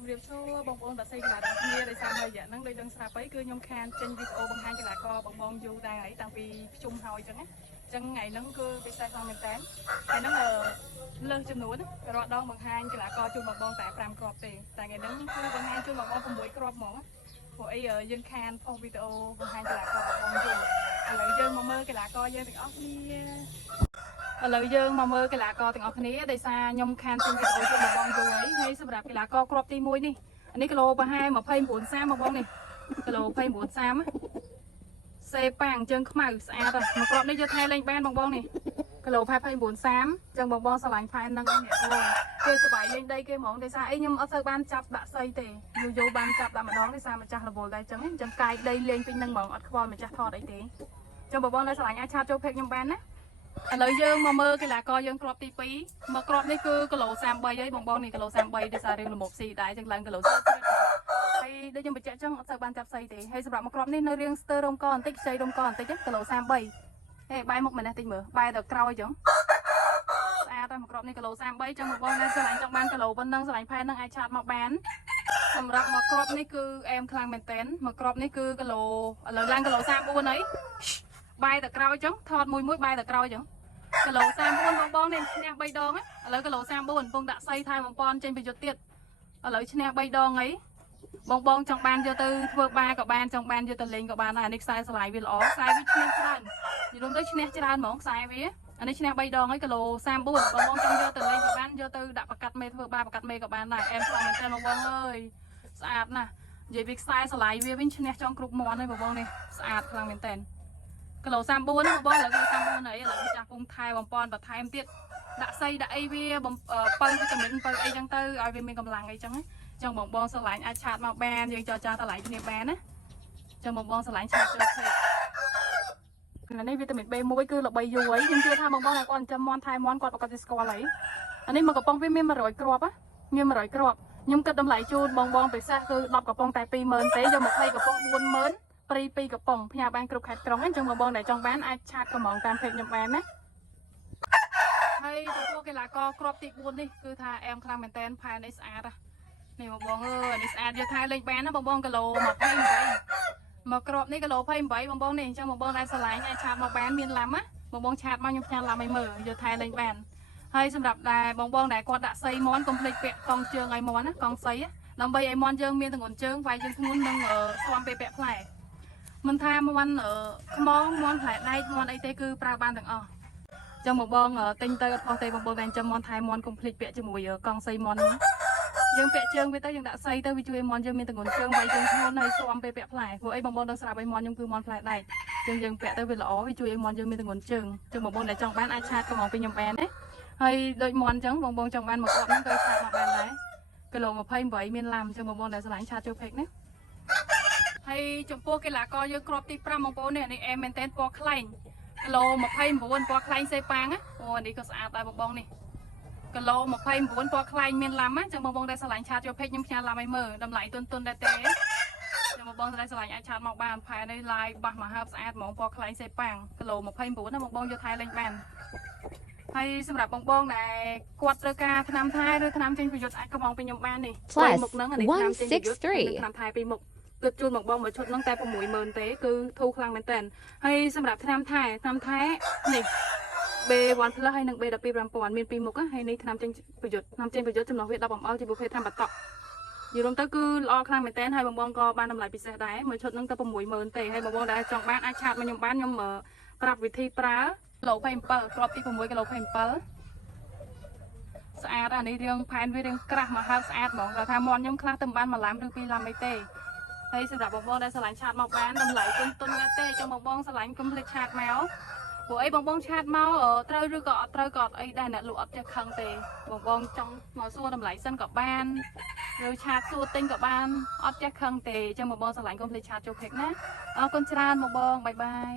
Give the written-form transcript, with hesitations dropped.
ជំរាបសួរបងប្អូនតាសីកន្លះទាំងគ្នាដោយសាររយៈហ្នឹងដូចដឹងស្រាប់ហើយគឺខ្ញុំខានចេញវីដេអូបង្ហាញកីឡាករបងបងយូរដែរហើយតាំងពីប្រជុំហើយអញ្ចឹងថ្ងៃហ្នឹងគឺពិសេសខ្លាំងមែនតើហើយហ្នឹងលើសចំនួនរាល់ដងបង្ហាញកីឡាករជូនបងបងតែ5គ្រាប់ទេតែថ្ងៃហ្នឹងគឺបង្ហាញជូនបងបង6គ្រាប់ហ្មងព្រោះអីយើងខានផុសវីដេអូបង្ហាញកីឡាករបងបងយូរឥឡូវយើងមកមើលកីឡាករយើងទាំងអស់គ្នាឥឡូវយើងមកមើលកីឡាករទាំងអស់គ្នាដោយសារខ្ញុំខានជូនវីដេអូជូនបងបងយូរហើយសម្រាប់កីឡាករគ្រាប់ទី1នេះនេះគីឡូប្រហែល29-30បងបងនេះគីឡូ29-30សេប៉ាំងជើងខ្មៅស្អាតហើយមួយគ្រាប់នេះយកថែលេងបានបងបងនេះគីឡូ29-30ចឹងបងបងឆ្លាញ់ផែនហ្នឹងគេសប្បាយលេងដីគេហ្មងដោយសារអីខ្ញុំអត់ទៅបានចាប់ដាក់សៃទេយូបានចាប់ដាក់ម្ដងដោយសារម្ចាស់រវល់ដែរចឹងកាយដីលេងពេញហ្នឹងហ្មងអត់ខ្វល់ម្ចាស់ថតអីទេចឹងបងបងនៅឆ្លាញ់អាចឆាតចូលពេកខ្ញុំបានណាឥឡូវយើងមកមើលកីឡាករយើងគ្រាប់ទី2មកគ្រាប់នេះគឺគីឡូ33ហើយបងបងនេះគីឡូ33ដោយសាររៀងល្មមស៊ីដែរចឹងឡើងគីឡូ30ហើយដូចខ្ញុំបញ្ជាក់ចឹងអត់ទៅបានចាប់សៃទេហើយសម្រាប់មកគ្រាប់នេះនៅរៀងស្ទើររោមកបន្តិចខ្ចីរោមកបន្តិចគីឡូ33ហេបែរមុខម្នេះតិចមើលបែរទៅក្រោយចឹងស្អាតហើយមកគ្រាប់នេះគីឡូ33ចឹងបងបងណាឆ្លាញ់ចង់បានគីឡូប៉ុណ្ណឹងឆ្លាញ់ផែនហ្នឹងអាចឆាតមកបានសម្រាប់មកគ្រាប់នេះគឺអែមខ្លាំងមែនតើមកគ្រាប់នេះគឺគីឡូឥឡូវឡើងគីឡូ34ហើយបែរទៅក្រោយចឹងថតមួយបែរទៅក្រោយចឹងគីឡូ34បងបងនេះឈ្នះ3ដងឥឡូវគីឡូ34កំពុងដាក់សៃថែបំពន់ចេញប្រយុទ្ធទៀតឥឡូវឈ្នះ3ដងហើយបងបងចង់បានយកទៅធ្វើបាក៏បានចង់បានយកទៅលេងក៏បានដែរនេះខ្សែស្លាយវាល្អខ្សែវាឈ្នះច្រើននិយាយទៅឈ្នះច្រើនហ្មងខ្សែវាអានេះឈ្នះ3ដងហើយគីឡូ34បងបងចង់យកទៅលេងក៏បានយកទៅដាក់ប្រកាត់មេធ្វើបាប្រកាត់មេក៏បានដែរអែមខ្លាំងមែនតើបងបងអើយស្អាតណាស់និយាយពីខ្សែស្លាយវាវិញឈ្នះចង់គ្រប់មាត់ហើយបងបងនេះស្អាតខ្លាំងមែនតើគីឡូ34ណាបងឥឡូវគីឡូ34ហើយឥឡូវម្ចាស់ពងថែបំពន់បន្ថែមទៀតដាក់សៃដាក់អីវាបើវីតាមីនបើអីចឹងទៅឲ្យវាមានកម្លាំងអីចឹងចឹងបងបងស្រឡាញ់អាចឆាតមកបានយើងចរចាតម្លៃគ្នាបានណាចឹងបងបងស្រឡាញ់ឆាតចូលពេកនេះវីតាមីន B1 គឺល្បីយូរហើយខ្ញុំជឿថាបងបងដែលគាត់ចិញ្ចឹមមាន់ថែមាន់គាត់ប្រកាសជាស្គាល់ហើយអានេះមកកំប៉ុងវាមាន100គ្រាប់ណាមាន100គ្រាប់ខ្ញុំគិតតម្លៃជូនបងបងពិសេសគឺ10កំប៉ុងតែ20000ទេយក20កំប៉ុង40000ព្រី2កំប៉ុងផ្ញើបានគ្រប់ខេត្តក្រុងហ្នឹងចឹងបងបងដែលចង់បានអាចឆាតកំងតាមเพจខ្ញុំបានណាហើយចំពោះកីឡាករគ្រាប់ទី4នេះគឺថាអែមខ្លាំងមែនតើផែននេះស្អាតនេះបងបងអើយនេះស្អាតយកថែលេងបានណាបងបងគីឡូ28មកគ្រាប់នេះគីឡូ28បងបងនេះអញ្ចឹងបងបងដែលឆ្លាញ់អាចឆាតមកបានមានឡាំណាបងបងឆាតមកខ្ញុំផ្ញើឡាំឲ្យមើលយកថែលេងបានហើយសម្រាប់ដែលបងបងដែលគាត់ដាក់សៃមាន់កុំភ្លេចពាក់កង់ជើងឲ្យមាន់ណាកង់សៃដើម្បីឲ្យមាន់យើងមានទម្ងន់ជើងវាយជើងធ្ងន់និងស្វាំពេលពាក់ផ្លែមិនថាមាន់ខ្មងមាន់ផ្លែដែកមាន់អីទេគឺប្រើបានទាំងអស់ចឹងបងទិញទៅអត់ខុសទេបងប្អូនតែចាំមាន់ថែមាន់កុំភ្លេចពាក់ជាមួយកង់សៃមាន់យើងពាក់ជើងវាទៅយើងដាក់សៃទៅវាជួយឲ្យមាន់យើងមានទម្ងន់ជើងវាយជើងធ្ងន់ហើយស្វាំពេលពាក់ផ្លែព្រោះអីបងប្អូនដឹងស្រាប់ឲ្យមាន់ខ្ញុំគឺមាន់ផ្លែដែកយើងពាក់ទៅវាល្អវាជួយឲ្យមាន់យើងមានទម្ងន់ជើងចឹងបងប្អូនដែលចង់បានអាចឆាតកំងពីខ្ញុំបានណាហើយដូចមាន់ចឹងបងប្អូនចង់បានមកគ្រាប់ហ្នឹងក៏ឆាតមកបានដែរគីឡូ28មានឡាំចឹងបងប្អូនដែលឆ្លាញ់ឆាតចូលពេកណាហើយចំពោះកីឡាករយើងគ្រាប់ទី5បងប្អូននេះអែមមែនតើពណ៌ខ្លែងគីឡូ29ពណ៌ខ្លែងសេប៉ាំងអូនេះក៏ស្អាតដែរបងបងនេះគីឡូ29ពណ៌ខ្លែងមានឡាំណាចឹងបងបងដែលឆ្លាញ់ឆាតចូលពេកខ្ញុំផ្ញើឡាំឲ្យមើលតម្លៃទុនដែរទេចឹងបងបងដែលឆ្លាញ់អាចឆាតមកបានផែនេះឡាយបាសមហាស្អាតហ្មងពណ៌ខ្លែងសេប៉ាំងគីឡូ29ណាបងបងយកថែលេងបានហើយសម្រាប់បងបងដែលគាត់ត្រូវការថ្នាំថែឬថ្នាំចេញប្រយុទ្ធអាចកំងពីខ្ញុំបាននេះមុខហ្នឹងអានេះថ្នាំចេញប្រយុទ្ធថ្នាំថែពីមុខគិតជូនបងមួយឈុតហ្នឹងតែ60000ទេគឺធូរខ្លាំងមែនតើហើយសម្រាប់ថ្នាំថែនេះ B1 Plus ហើយនិង B12 5000មាន2មុខហើយនេះថ្នាំចេញប្រយុទ្ធថ្នាំចេញប្រយុទ្ធចំណុះវា10អំអល់ជាប្រភេទថ្នាំបតក់និយាយរួមទៅគឺល្អខ្លាំងមែនតើហើយបងបងក៏បានតម្លៃពិសេសដែរមួយឈុតហ្នឹងទៅ60000ទេហើយបងបងដែលចង់បានអាចឆាតមកខ្ញុំបានខ្ញុំប្រាប់វិធីប្រើគីឡូ27គ្រាប់ទី6គីឡូ27ស្អាតអានេះរៀងផែនវារៀងក្រាស់មកហើយស្អាតហ្មងគាត់ថាមាន់ខ្ញុំខ្លះទៅបាន1ឡាំឬ2ឡាំអីទេហើយសម្រាប់បងបងដែលឆ្លាញ់ឆាតមកបានតម្លៃទុនទេចឹងបងបងឆ្លាញ់កុំភ្លេចឆាតមកព្រោះអីបងបងឆាតមកត្រូវឬក៏អត់ត្រូវក៏អត់អីដែរអ្នកលក់អត់ចេះខឹងទេបងបងចង់មកសួរតម្លៃសិនក៏បានឬឆាតសួរទិញក៏បានអត់ចេះខឹងទេចឹងបងបងឆ្លាញ់កុំភ្លេចឆាតចូលពេកណាអរគុណច្រើនបងបងបាយបាយ